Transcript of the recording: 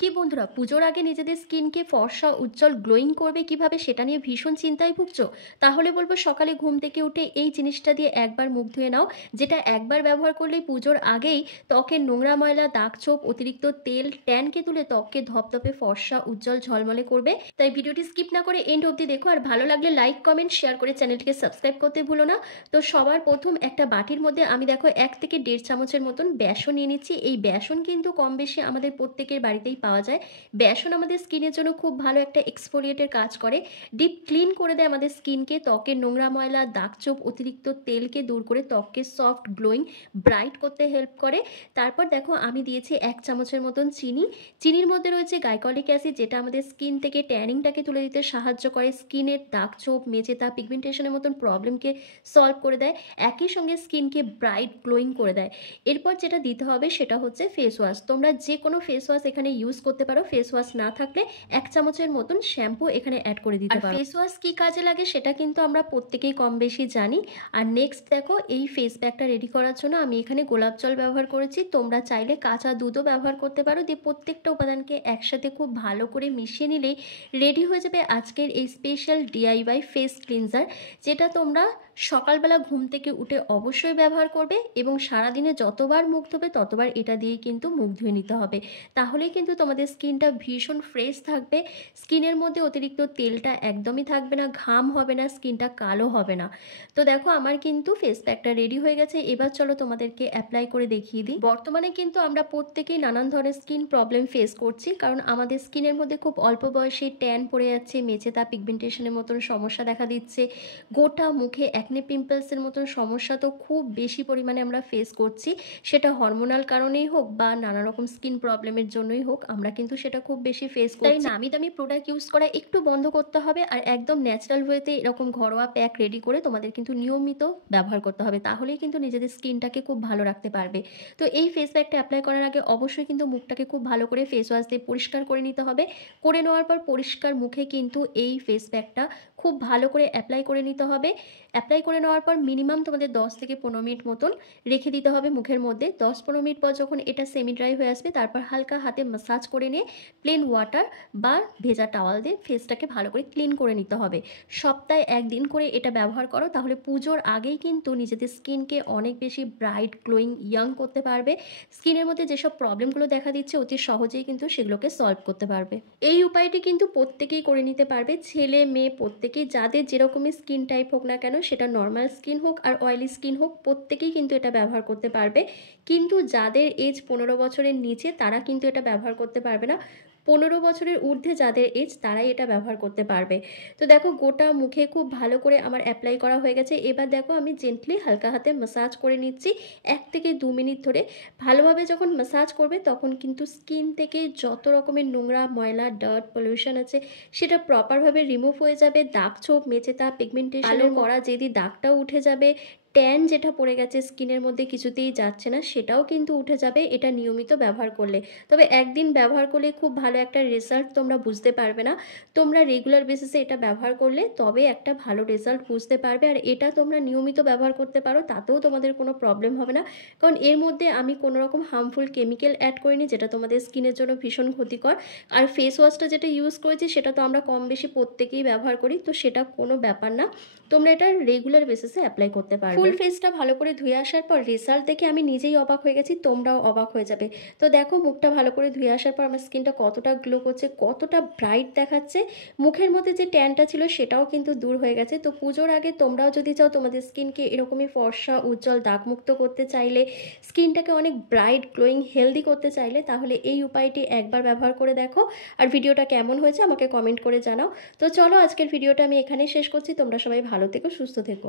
কি বন্ধুরা, পুজোর আগে নিজেদের স্কিনকে ফর্সা উজ্জ্বল গ্লোয়িং করবে কিভাবে সেটা নিয়ে ভীষণ চিন্তায় ভুগছো? তাহলে বলবো সকালে ঘুম থেকে উঠে এই জিনিসটা দিয়ে একবার মুখ ধুয়ে নাও, যেটা একবার ব্যবহার করলেই পুজোর আগেই ত্বকের নোংরা ময়লা, দাগ ছোপ, অতিরিক্ত তেল, ট্যানকে তুলে ত্বককে ধপধপে ফর্সা উজ্জ্বল ঝলমলে করবে। তাই ভিডিওটি স্কিপ না করে এন্ড অবধি দেখো, আর ভালো লাগলে লাইক কমেন্ট শেয়ার করে চ্যানেলটিকে সাবস্ক্রাইব করতে ভুলো না। তো সবার প্রথম একটা বাটির মধ্যে আমি দেখো 1 থেকে 1.5 চামচের মতন বেসন নিয়ে নিচ্ছি। এই বেসন কিন্তু কম বেশি আমাদের প্রত্যেকের বাড়িতেই পাওয়া যায়। বেসন আমাদের স্কিনের জন্য খুব ভালো একটা এক্সফোলিয়েটের কাজ করে, ডিপ ক্লিন করে দেয় আমাদের স্কিনকে, ত্বকের নোংরা ময়লা, দাগছোপ, অতিরিক্ত তেলকে দূর করে ত্বককে সফট গ্লোয়িং ব্রাইট করতে হেল্প করে। তারপর দেখো আমি দিয়েছি 1 চামচের মতন চিনি। চিনির মধ্যে রয়েছে গাইকলিক অ্যাসিড, যেটা আমাদের স্কিন থেকে ট্যানিংটাকে তুলে দিতে সাহায্য করে, স্কিনের দাগছোপ, মেচেতা, পিগমেন্টেশনের মতন প্রবলেমকে সলভ করে দেয়, একই সঙ্গে স্কিনকে ব্রাইট গ্লোয়িং করে দেয়। এরপর যেটা দিতে হবে সেটা হচ্ছে ফেস ওয়াশ। তোমরা যে কোনো ফেস ওয়াশ এখানে ইউজ করতে পারো। ফেস ওয়াশ না থাকলে 1 চামচের মতন শ্যাম্পু এখানে অ্যাড করে দিতে পারো। ফেস ওয়াশ কি কাজে লাগে সেটা কিন্তু আমরা প্রত্যেকেই কম বেশি জানি। আর নেক্সট দেখো, এই ফেস প্যাকটা রেডি করার জন্য আমি এখানে গোলাপ জল ব্যবহার করেছি। তোমরা চাইলে কাঁচা দুধও ব্যবহার করতে পারো। দিয়ে প্রত্যেকটা উপাদানকে একসাথে খুব ভালো করে মিশিয়ে নিলেই রেডি হয়ে যাবে আজকের এই স্পেশাল ডিআইওয়াই ফেস ক্লিনজার, যেটা তোমরা সকালবেলা ঘুম থেকে উঠে অবশ্যই ব্যবহার করবে এবং সারাদিনে যতবার মুখ ধোবে ততবার এটা দিয়ে কিন্তু মুখ ধুয়ে নিতে হবে। তাহলেই কিন্তু তোমাদের স্কিনটা ভীষণ ফ্রেশ থাকবে, স্কিনের মধ্যে অতিরিক্ত তেলটা একদমই থাকবে না, ঘাম হবে না, স্কিনটা কালো হবে না। তো দেখো আমার কিন্তু ফেস প্যাকটা রেডি হয়ে গেছে। এবার চলো তোমাদেরকে অ্যাপ্লাই করে দেখিয়ে দিই। বর্তমানে কিন্তু আমরা প্রত্যেকেই নানান ধরনের স্কিন প্রবলেম ফেস করছি, কারণ আমাদের স্কিনের মধ্যে খুব অল্প বয়সে ট্যান পড়ে যাচ্ছে, মেচেতা, পিগমেন্টেশনের মতন সমস্যা দেখা দিচ্ছে, গোটা মুখে অ্যাকনে পিম্পলসের মতন সমস্যা তো খুব বেশি পরিমাণে আমরা ফেস করছি। সেটা হরমোনাল কারণেই হোক বা নানা রকম স্কিন প্রবলেমের জন্যই হোক, আমরা কিন্তু সেটা খুব বেশি ফেস করছি। তাই নামি দামি প্রোডাক্ট ইউজ করা একটু বন্ধ করতে হবে, আর একদম ন্যাচারাল ওয়েতে এরকম ঘরোয়া প্যাক রেডি করে তোমাদের কিন্তু নিয়মিত ব্যবহার করতে হবে। তাহলেই কিন্তু নিজেদের স্কিনটাকে খুব ভালো রাখতে পারবে। তো এই ফেস প্যাকটা অ্যাপ্লাই করার আগে অবশ্যই কিন্তু মুখটাকে খুব ভালো করে ফেস ওয়াশ দিয়ে পরিষ্কার করে নিতে হবে। করে নেওয়ার পর পরিষ্কার মুখে কিন্তু এই ফেস প্যাকটা খুব ভালো করে অ্যাপ্লাই করে নিতে হবে। অ্যাপ্লাই করে নেওয়ার পর মিনিমাম তোমাদের 10 থেকে 15 মিনিট মতন রেখে দিতে হবে মুখের মধ্যে। 10-15 মিনিট পর যখন এটা সেমি ড্রাই হয়ে আসবে, তারপর হালকা হাতে ম্যাসাজ করে নিয়ে প্লেন ওয়াটার বা ভেজা টাওয়াল দিয়ে ফেসটাকে ভালো করে ক্লিন করে নিতে হবে। সপ্তাহে 1 দিন করে এটা ব্যবহার করো, তাহলে পুজোর আগেই কিন্তু নিজেদের স্কিনকে অনেক বেশি ব্রাইট, গ্লোয়িং, ইয়াং করতে পারবে। স্কিনের মধ্যে যেসব প্রবলেমগুলো দেখা দিচ্ছে অতি সহজেই কিন্তু সেগুলোকে সলভ করতে পারবে। এই উপায়টি কিন্তু প্রত্যেকেই করে নিতে পারবে, ছেলে মেয়ে প্রত্যেকেই, যাদের যেরকমই স্কিন টাইপ হোক না কেন, সেটা নর্মাল স্কিন হোক আর অয়েলি স্কিন হোক, প্রত্যেকেই কিন্তু এটা ব্যবহার করতে পারবে। কিন্তু যাদের এজ 15 বছরের নিচে তারা কিন্তু এটা ব্যবহার করতে পারবে না। 15 বছরের ঊর্ধ্বে যাদের এজ তারাই এটা ব্যবহার করতে পারবে। তো দেখো গোটা মুখে খুব ভালো করে আমার অ্যাপ্লাই করা হয়ে গেছে। এবার দেখো আমি জেন্টলি হালকা হাতে ম্যাসাজ করে নিচ্ছি 1 থেকে 2 মিনিট ধরে। ভালোভাবে যখন ম্যাসাজ করবে তখন কিন্তু স্কিন থেকে যত রকমের নোংরা, ময়লা, ডার্ট, পলিউশন আছে সেটা প্রপারভাবে রিমুভ হয়ে যাবে। দাগ ছোপ, মেচেতা, পিগমেন্টেশনের করা যেদি দাগটাও উঠে যাবে, ট্যান যেটা পড়ে গেছে স্কিনের মধ্যে কিছুতেই যাচ্ছে না সেটাও কিন্তু উঠে যাবে এটা নিয়মিত ব্যবহার করলে। তবে একদিন ব্যবহার করলে খুব ভালো একটা রেজাল্ট তোমরা বুঝতে পারবে না। তোমরা রেগুলার বেসিসে এটা ব্যবহার করলে তবে একটা ভালো রেজাল্ট বুঝতে পারবে। আর এটা তোমরা নিয়মিত ব্যবহার করতে পারো, তাতেও তোমাদের কোনো প্রবলেম হবে না, কারণ এর মধ্যে আমি কোনো রকম হার্মফুল কেমিক্যাল অ্যাড করিনি যেটা তোমাদের স্কিনের জন্য ভীষণ ক্ষতিকর। আর ফেস ওয়াশটা যেটা ইউজ করেছি সেটা তো আমরা কম বেশি প্রত্যেকেই ব্যবহার করি, তো সেটা কোনো ব্যাপার না। তোমরা এটা রেগুলার বেসিসে অ্যাপ্লাই করতে পারবে। ফুল ফেসটা ভালো করে ধুয়ে আসার পর রেজাল্ট দেখে আমি নিজেই অবাক হয়ে গেছি, তোমরাও অবাক হয়ে যাবে। তো দেখো মুখটা ভালো করে ধুয়ে আসার পর আমার স্কিনটা কতটা গ্লো করছে, কতটা ব্রাইট দেখাচ্ছে। মুখের মধ্যে যে ট্যানটা ছিল সেটাও কিন্তু দূর হয়ে গেছে। তো পুজোর আগে তোমরাও যদি চাও তোমাদের স্কিনকে এরকমই ফর্সা, উজ্জ্বল, দাগমুক্ত করতে চাইলে, স্কিনটাকে অনেক ব্রাইট, গ্লোয়িং, হেলদি করতে চাইলে, তাহলে এই উপায়টি একবার ব্যবহার করে দেখো। আর ভিডিওটা কেমন হয়েছে আমাকে কমেন্ট করে জানাও। তো চলো আজকের ভিডিওটা আমি এখানেই শেষ করছি। তোমরা সবাই ভালো থেকো, সুস্থ থেকো।